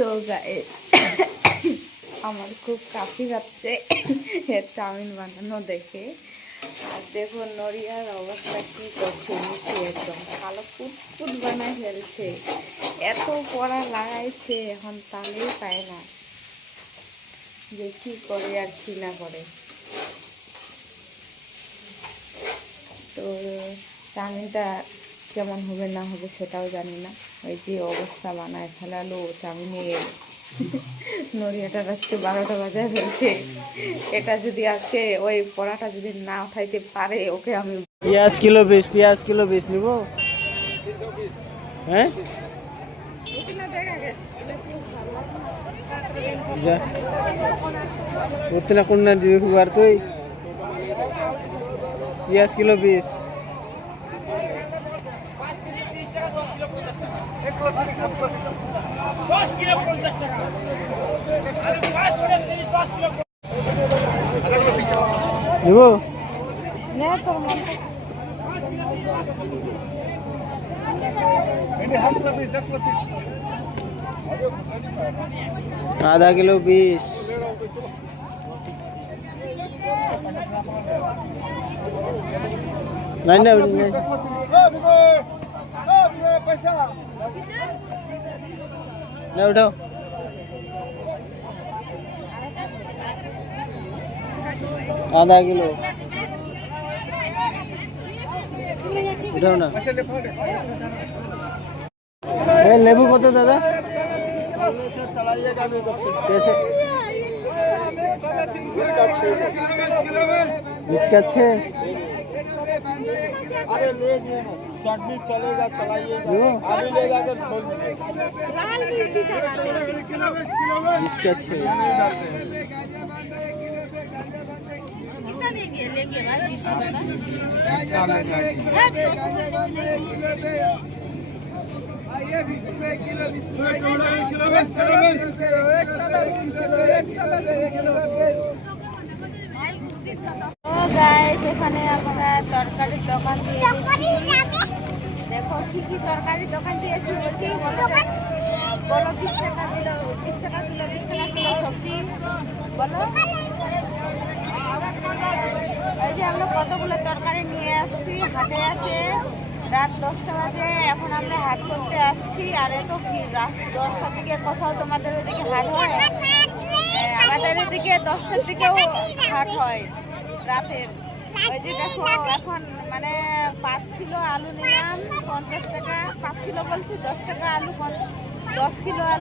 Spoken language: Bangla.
তো গাইস আমার খুব কাশি পাচ্ছে চাউমিন বানানো দেখে। আর দেখো নড়িয়ার অবস্থা কি করছে, নিচে একদম কালো ফুটফুট বানায় ফেলছে। এত পড়া লাগাইছে, এখন তালেই পায় না যে কি করে আর কি না করে। তো চাউমিনটা কেমন হবে না হবে সেটাও জানি না। ওই যে অবস্থা বানায় ফেলালো চাউমিনের, নড়িয়াটার আজকে 12টা বাজায় ফেলছে। এটা যদি আজকে ওই পড়াটা যদি না উঠাইতে পারে, ওকে আমি পেঁয়াজ কিলো 20, পেঁয়াজ কিলো 20 নিব। হ্যাঁ যা উঠতে কোন না দিবি খুবার তুই। পেঁয়াজ কিলো 20। নিব आधा किलो 20। नहीं नहीं नहीं उठाओ। आधा किलो उठाओ ना। लेबू कत दादा कैसे? इसका 6। चटनी चलेगा, चलाइएगा। अभी ले जाकर खोल दीजिए। लाल मिर्ची चढ़ाते हैं। इसका 6। कितना लेंगे भाई? 20 रुपए ये 20 रुपए किलो, 20 रुपए किलो, ও গাইস, এখানে আমরা তরকারির দোকান দিয়েছি। দেখো কি কি তরকারির দোকান দিয়েছি বলছি। বলো 20 টাকা কিলো, 20 টাকা কিলো, 20 টাকা কিলো সবজি বলো। এই যে আমরা কতগুলো তরকারি নিয়ে আসছি, হাটে আসে রাত 10টা বাজে। এখন আমরা হাট করতে আসছি। আর এত ভিড়, রাত 10টা থেকে কোথাও তোমাদের ওদিকে হাট হয়? আমাদের এদিকে 10টার দিকেও হাট হয় রাতের। ওই যে দেখো এখন মানে 5 কিলো আলু নিলাম 50 টাকা। 5 কিলো বলছি 10 টাকা আলু, 10 কিলো আলু